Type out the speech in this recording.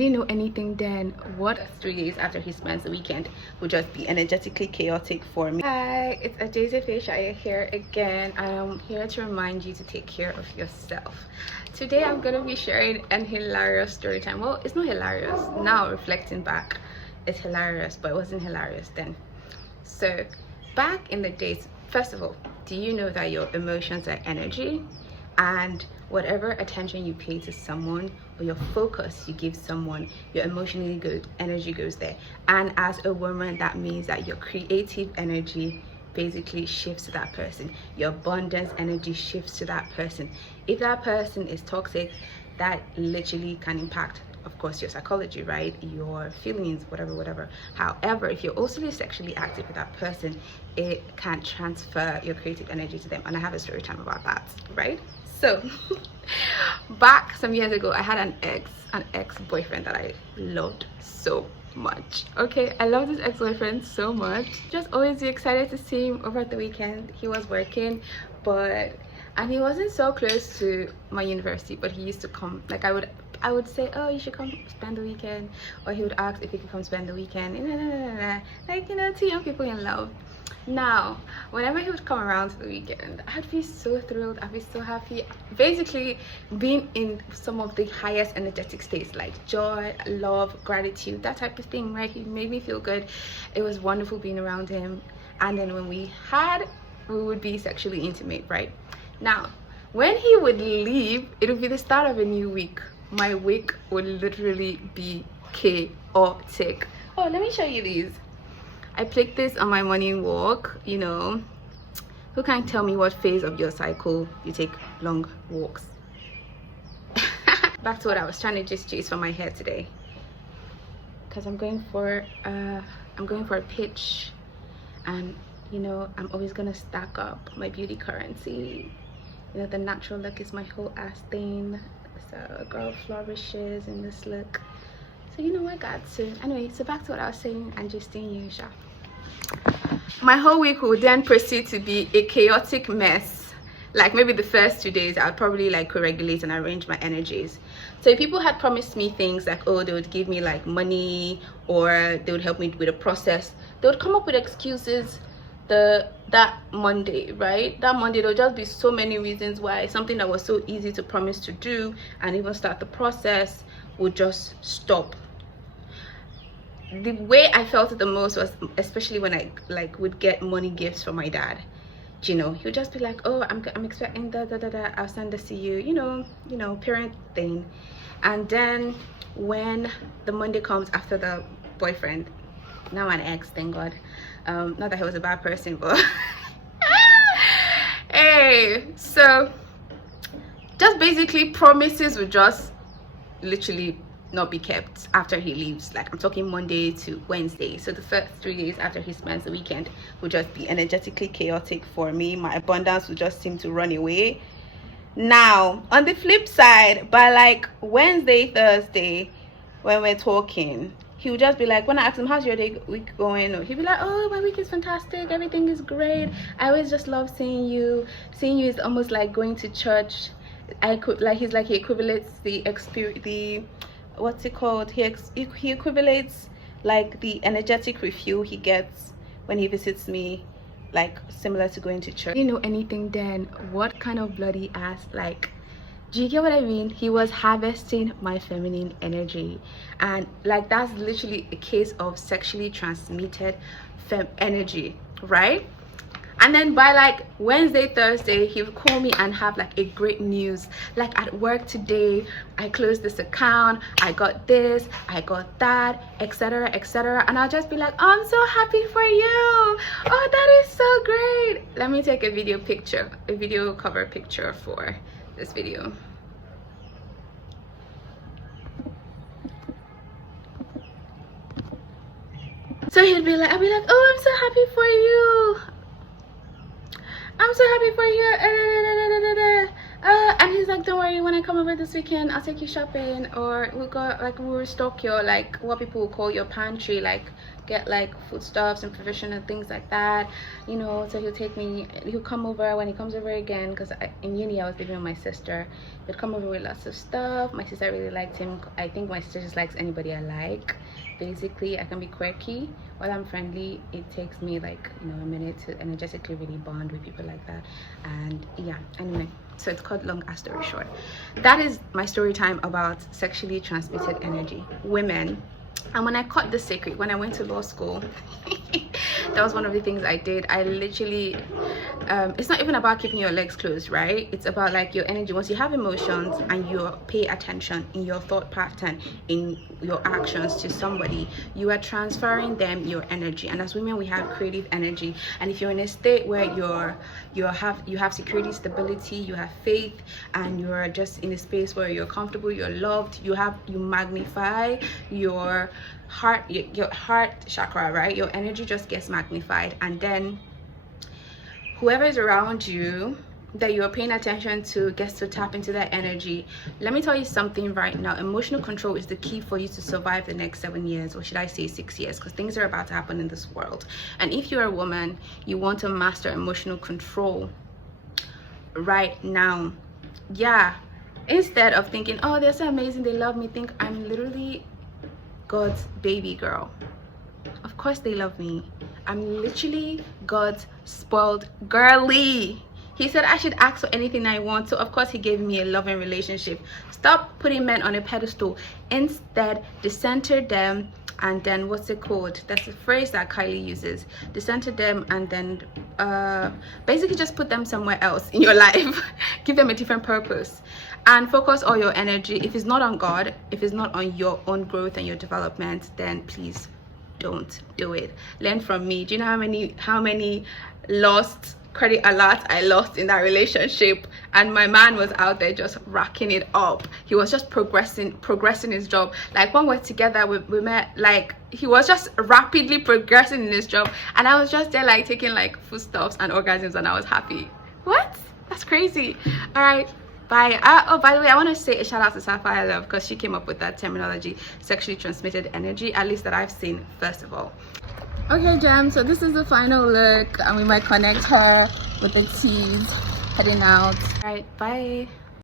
Didn't know anything then. What 3 days after he spends the weekend would just be energetically chaotic for me. Hi, it's Adaeze Feyisayo here again. I am here to remind you to take care of yourself. Today I'm going to be sharing an hilarious story time. Well, it's not hilarious now, reflecting back. It's hilarious, but it wasn't hilarious then. So back in the days, first of all, do you know that your emotions are energy? And whatever attention you pay to someone or your focus you give someone, your emotionally good energy goes there. And as a woman, that means that your creative energy basically shifts to that person. Your abundance energy shifts to that person. If that person is toxic, that literally can impact, of course, your psychology, right? Your feelings, whatever. However, if you're also sexually active with that person, it can transfer your creative energy to them. And I have a story time about that, right? So back some years ago, I had an ex-boyfriend that I loved so much. Okay, I love this ex-boyfriend so much. Just always be excited to see him over the weekend. He was working, and he wasn't so close to my university, but he used to come. Like I would say, oh, you should come spend the weekend, or he would ask if he could come spend the weekend. Like, you know, two young people in love. Now, whenever he would come around to the weekend, I'd be so thrilled. I'd be so happy. Basically, being in some of the highest energetic states, like joy, love, gratitude, that type of thing, right? He made me feel good. It was wonderful being around him. And then when we would be sexually intimate, right? Now, when he would leave, it would be the start of a new week. My week would literally be chaotic. Oh, let me show you these. I picked this on my morning walk. You know, who can tell me what phase of your cycle you take long walks? Back to what I was trying to just chase for my hair today, because I'm going for a pitch, and you know, I'm always gonna stack up my beauty currency. You know, the natural look is my whole ass thing. So a girl flourishes in this look. So you know, I got to. Anyway, so back to what I was saying and just seeing you, Sha. My whole week will then proceed to be a chaotic mess. Like maybe the first 2 days, I'll probably like co-regulate and arrange my energies. So if people had promised me things like, oh, they would give me like money, or they would help me with a process, they would come up with excuses that Monday, right? That Monday there'll just be so many reasons why something that was so easy to promise to do and even start the process would just stop. The way I felt it the most was especially when I like would get money gifts from my dad. You know, he would just be like, oh, I'm expecting I'll send this to you, you know, parent thing. And then when the Monday comes after the boyfriend, now an ex, thank God, not that he was a bad person, but hey, so just basically promises would just literally not be kept after he leaves. Like I'm talking Monday to Wednesday. So the first 3 days after he spends the weekend would just be energetically chaotic for me. My abundance would just seem to run away. Now on the flip side, by like Wednesday, Thursday, when we're talking, he would just be like, when I ask him how's your week going, he'd be like, oh, my week is fantastic, everything is great, I always just love seeing you is almost like going to church. I could like, he's like, he equates the experience, what's it called, he equates like the energetic refuel he gets when he visits me, like similar to going to church. I didn't know anything then. What kind of bloody ass, like, do you get what I mean? He was harvesting my feminine energy, and like that's literally a case of sexually transmitted fem energy, right? And then by like Wednesday, Thursday, he would call me and have like a great news. Like at work today, I closed this account, I got this, I got that, etc, etc. And I'll just be like, oh, I'm so happy for you. Oh, that is so great. Let me take a video cover picture for this video. So I'll be like, oh, I'm so happy for you. I'm so happy for you. And he's like, don't worry, when I come over this weekend, I'll take you shopping, or we'll go, like, we'll restock your, like, what people will call your pantry, like get like foodstuffs and provision and things like that, you know. So he'll come over when he comes over again, because in uni I was living with my sister. He'd come over with lots of stuff. My sister really liked him. I think my sister just likes anybody I like. Basically, I can be quirky while I'm friendly. It takes me like, you know, a minute to energetically really bond with people like that. And yeah, anyway, so it's called long ass story short. That is my story time about sexually transmitted energy, women. And when I caught the secret, when I went to law school, that was one of the things I did. I literally, it's not even about keeping your legs closed, right? It's about like your energy. Once you have emotions and you pay attention in your thought pattern, in your actions to somebody, you are transferring them your energy. And as women, we have creative energy. And if you're in a state where you have security, stability, you have faith, and you're just in a space where you're comfortable, you're loved, you magnify your heart chakra, right? Your energy just gets magnified, and then whoever is around you that you're paying attention to gets to tap into that energy. Let me tell you something right now. Emotional control is the key for you to survive the next 7 years, or should I say 6 years, because things are about to happen in this world. And if you're a woman, you want to master emotional control right now. Yeah, instead of thinking, oh, they're so amazing, they love me, think I'm literally God's baby girl. Of course they love me. I'm literally God's spoiled girly. He said I should ask for anything I want, so of course he gave me a loving relationship. Stop putting men on a pedestal. Instead, decenter them, and then what's it called? That's the phrase that Kylie uses. Decenter them, and then basically just put them somewhere else in your life. Give them a different purpose. And focus all your energy. If it's not on God, if it's not on your own growth and your development, then please don't do it. Learn from me. Do you know how many lost credit alerts I lost in that relationship? And my man was out there just racking it up. He was just progressing his job. Like when we're together, we met, like he was just rapidly progressing in his job, and I was just there like taking like foodstuffs and orgasms, and I was happy. What? That's crazy. All right, bye. Oh, by the way, I want to say a shout out to Sapphire Love, because she came up with that terminology, sexually transmitted energy, at least that I've seen, first of all. Okay, Jam, so this is the final look, and we might connect her with the teas heading out. All right, bye.